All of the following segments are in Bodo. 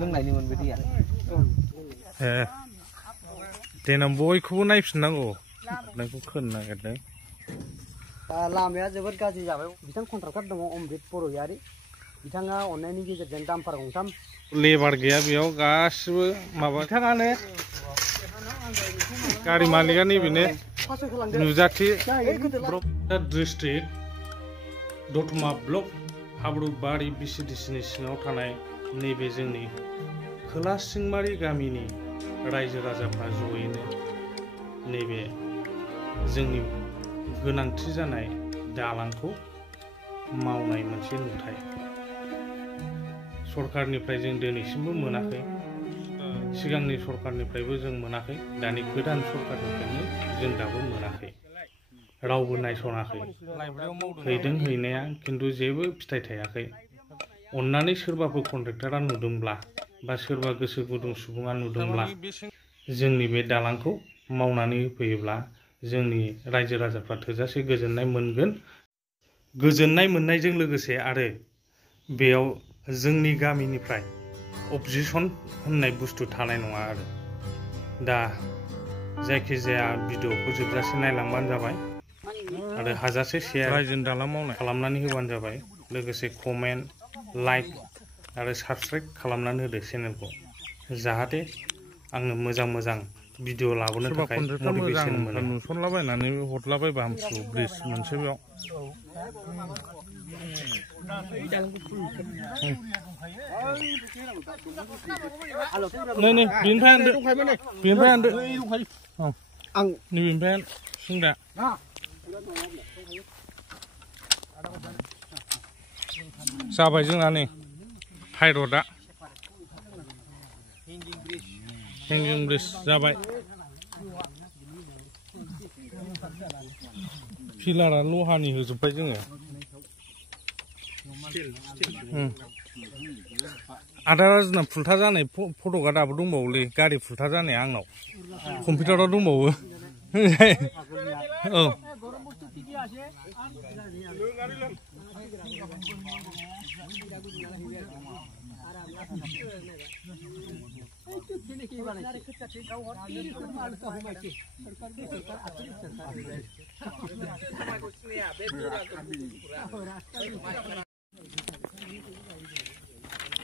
लोंनायनि मोनबायदिया देनां बयखौबो नायफिननांगौ हाबनायखौ खोनो नागिरदों लामाया जोबोद गाज्रि जाबाय बिथां कन्ट्राक्टर दङ अमृत बर'यारि बिथाङा अननायनि गेजेरजों दाम्पार गंथाम लेबार गैया बेयाव गासिबो माबा बिथाङानो गारि मालिकआ नैबेनो नुजाथि डिस्ट्रिक्ट दतमा ब्लक हाब्रुबारि बिसिडिसिनि सिङाव थानाय नैबे जोंनि खोला सिंमारि गामिनि रायजो राजाफ्रा जयैनो नैबे जोंनि गोनांथि जानाय दालांखौ मावनाय मोनसे नुथाय सरकारनिफ्राय जों दिनैसिमबो मोनाखै सिगांनि सरकारनिफ्रायबो जों मोनाखै दानि गोदान सरकारनिफ्रायनो जों दाबो मोनाखै रावबो नायसनाखै हैदों हैनाया खिन्थु जेबो फिथाइ थायाखै अन्नानै सोरबाफोर कन्ट्रेक्टरा नुदोंब्ला बा सोरबा गोसो गुदुं सुबुङा नुदोंब्ला जोंनि बे दालांखौ मावनानै होफैयोब्ला जोंनि रायजो राजाफ्रा थोजासे गोजोननाय मोनगोन गोजोननाय मोननायजों लोगोसे आरो बेयाव जोंनि गामिनिफ्राय अबजेक्सन होननाय बुस्थु थानाय नङा आरो दा जायखिजाया भिडिअखौ जोबजासे नायलांबानो जाबाय आरो हाजासे शेयार रायजोनि दालां मावनाय खालामनानै होबानो जाबाय लोगोसे कमेन्ट लाइक आरो साबस्क्राइब खालामनानै होदो चेनेलखौ जाहाथे आङो मोजां मोजां भिडिअ लाबोनो थाखाय मटिभेसन मोनो नुसनलाबायनानै हरलाबायबा हामसिगौ ब्रिज मोनसे बेयाव नै बेनिफ्राय आनदो आं नैबेनिफ्राय सिंदा जाबाय जोंना नै हाइरडआ हेंगिं ब्रिज जाबाय पिलारा लहानि होजोब्बाय जोङो आदा राजना फुलथा जानाय फट'आ दाबो दंबावोलै गारि फुलथा जानाया आंनाव कम्पिउटाराव दंबावो औ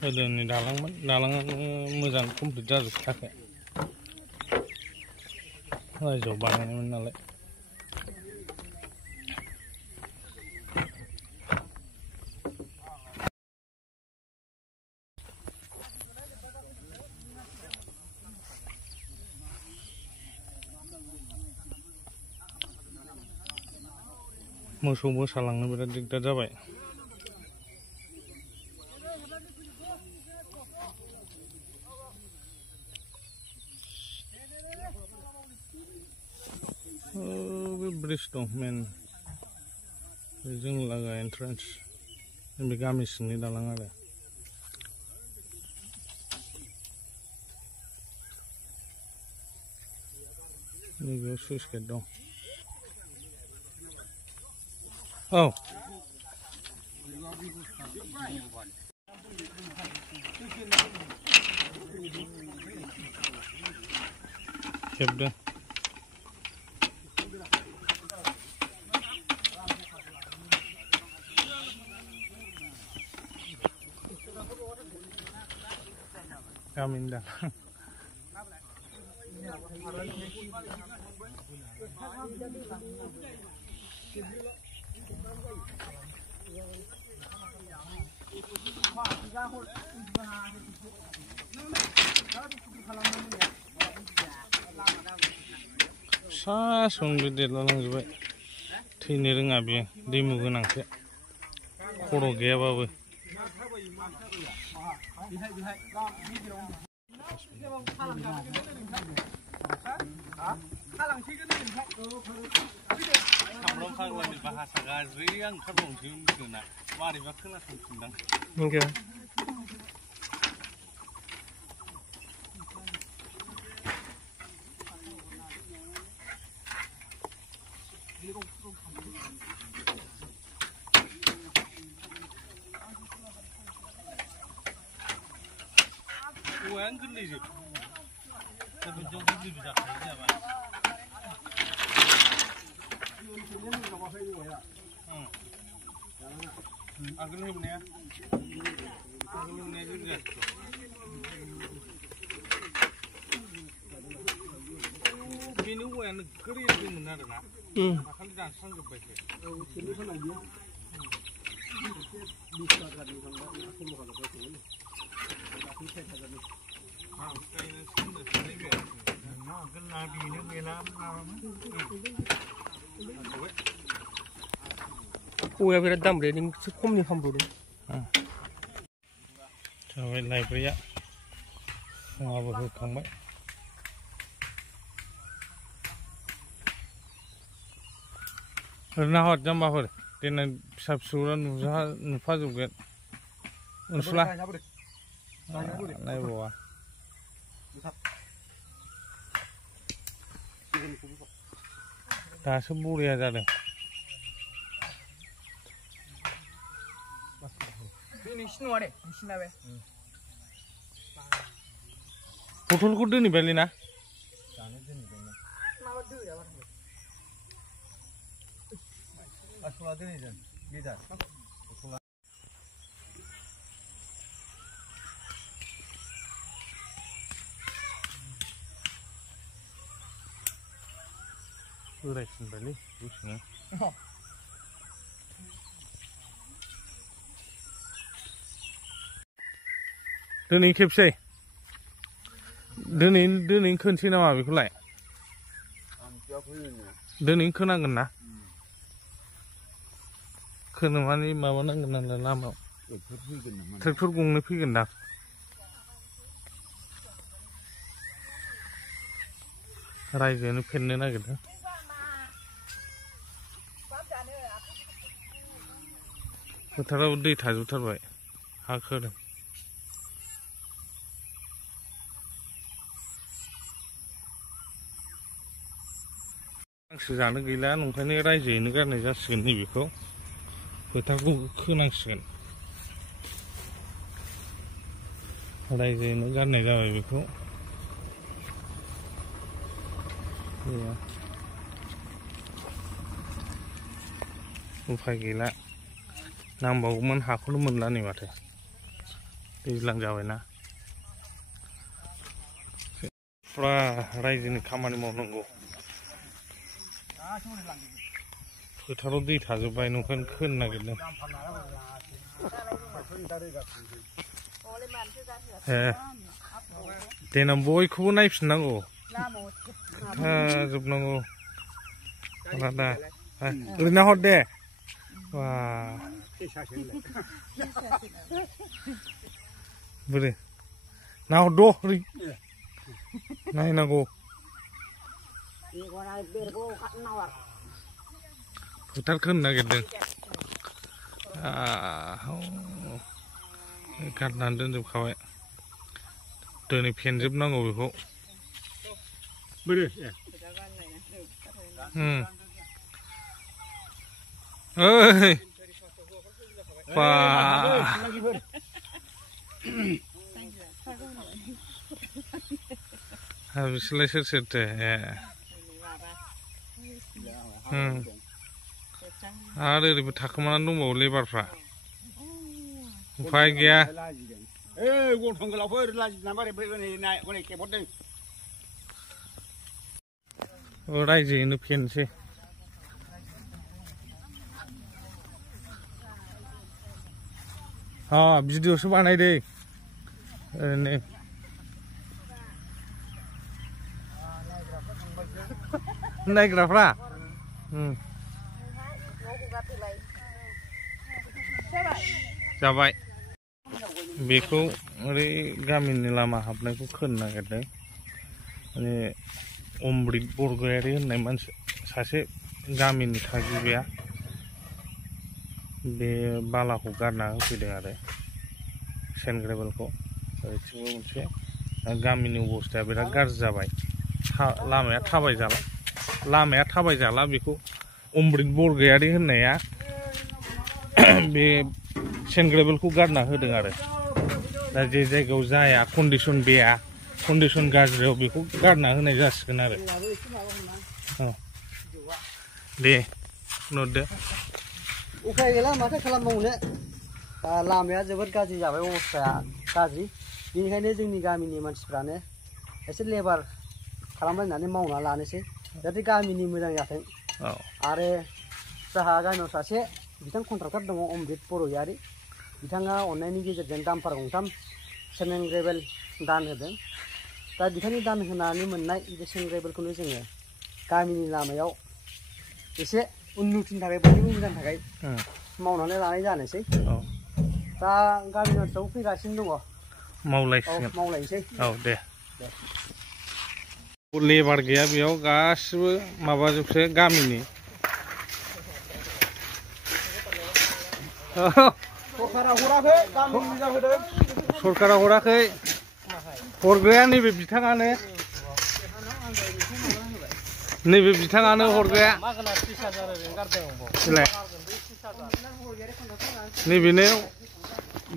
गोदोनि दालाङा मोजां कमप्लिट जाजोबखायाखै रायजोआव बानायनायमोन नालाय मोसौ मोसा लांनो बिराद दिगदार जाबाय बे ब्रिज दं मेन जों लागा एन्ट्रेन्स बे गामि सिंनि दालां आरो नैबेयाव सुइस गेट दं औ खेबदों गामिनि दालां फिसा संबो देरलालांजोब्बाय थैनो रोङा बियो दैमु गोनांसो खर' गैयाबाबो सामब्राम फाग्लानि भाषा गाज्रि आं ओंखारबावनोसै मिथिगौना मारैबा खोनासंफिनदां औवायानो गोरलैजोब गोरलैबो जाखायो जाबा आगोल हेबनाया गोरलै जासिगौ बेनि औवायानो गोरलैमोन आरोना दाखालि दानस्रांजोब्बायसो औवाया बिराद दाम रे नोंसो खमनि खालामबावदों जाबाय लाइब्रेरिया फुङावबो होखांबाय ओरैनो हर जाम्बाफोर देनां फिसा फिसौरा नुफाजोबगोन अनसुला नायबावा दासो बरिया जादों नोंसिनि नङा दे नोंसिना बे बथलखौ दोनहैबायलै ना बोरायसिनबायलै दसेनो दिनै खेबसै दिनै खोनसै नामा बेखौलाय दिनै खोनांगोन ना खोनो माने माबानांगोन नालाय लामायाव ट्रेक्टर गंनै फैगोन दां रायजोआनो फेरनो नागिरदों फोथाराव दै थाजोबथारबाय हा खोदों गांसो जानो गैला ओंखायनो रायजोयैनो गारनाय जासिगोन नैबेखौ फोथारखौ खोनांसिगोन रायजोयैनो गारनाय जाबाय बेखौ उफाय गैला नांबावगौमोन हाखौनो मोनला नै माथो दैज्लां जाबायना फुरा रायजोनि खामानि मावनांगौ फोथाराव दै थाजोब्बाय नंखायनो खोनो नागिरदों देनां बयखौबो नायफिननांगौ खोन्थाजोबनांगौ दा ओरैनो हर दे वा बोरै नाहरद' ओरै नायनांगौ फोथार खोनो नागिरदों गारनानै दोनजोबखाबाय दिनै फेनजोबनांगौ बेखौ ओइ बा बिसोरलाय सोर सोरथो आरो ओरैबो थाखोमानानै दंबावो लेबारफ्रा उफाय गैया रायजोयैनो फेनसै भिडिअसो बानायदे ओरैनो नायग्राफ्रा जाबाय बेखौ ओरै गामिनि लामा हाबनायखौ खोनो नागिरदों माने अमृत बरगयारि होननाय मानसि सासे गामिनि थागिबिया बे बालाखौ गारना होफैदों आरो सेन्ट ग्रेभेलखौ ओरैथिंबो मोनसे गामिनि अबस्थाया बिराद गाज्रि जाबाय लामाया थाबायजाला बेखौ अमृत बरगयारि होननाया बे सेन्ट ग्रेभेलखौ गारना होदों आरो दा जे जायगायाव जाया कन्डिसन गैया कन्डिसन गाज्रियाव बेखौ गारना होनाय जासिगोन आरो औ दे नोदो उफाय गैला माथो खालामबावनो दा लामाया जोबोद गाज्रि जाबाय अबस्थाया गाज्रि बेनिखायनो जोंनि गामिनि मानसिफ्रानो एसे लेबार खालामलायनानै मावना लानोसै जाहाथे गामिनि मोजां जाथों आरो जाहा गामियाव सासे बिथां कन्ट्राक्टर दङ अमृत बर'यारि बिथाङा अननायनि गेजेरजों दाम्पार गंथाम सेमेन्ट ग्रेभेल दान होदों दा बिथांनि दान होनानै मोननाय बे सेमेन्ट ग्रेभेलखौनो जोङो गामिनि लामायाव एसे उन्नतिनि थाखाय बयनिबो मोजांनि थाखाय मावनानै लानाय जानोसै दा गामिनि मानसिफ्राबो फैगासिनो दङ मावलायनोसै औ दे लेबार गैया बेयाव गासिबो माबाजोबसो गामिनि सरकारा हराखै हरग्राया नैबे बिथाङानो हरग्राया नैबेनो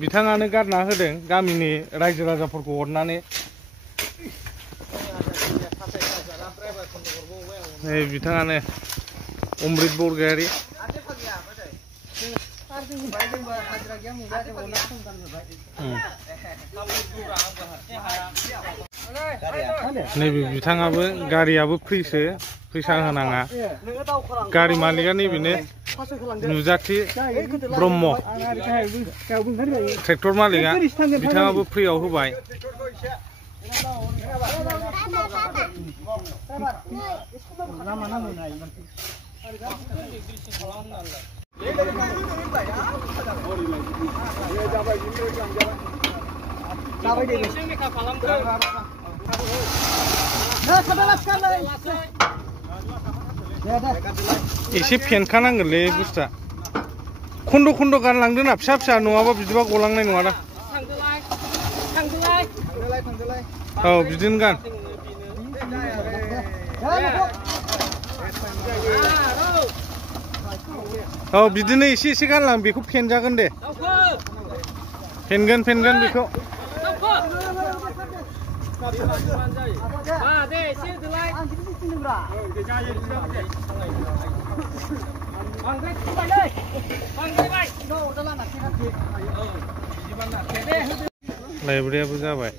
बिथाङानो गारना होदों गामिनि रायजो राजाफोरखौ हरनानै नै बिथाङानो अमृत बरगयारि नैबे बिथाङाबो गारियाबो फ्रिसो फैसा होनाङा गारि मालिका नैबेनो नुजाथि ब्रह्म ट्रेक्टर मालिका बिथाङाबो फ्रियाव होबाय एसे फेनखानांगोनलै बुस्थुआ खन्द' खन्द' गानलांदों ना फिसा फिसा नङाबा बिदिबा गलांनाय नङा दा औ बिदिनो गान औ बिदिनो एसे एसे गानलां बेखौ फेनजागोन दे फेनगोन बेखौ लाइब्रेरियाबो जाबाय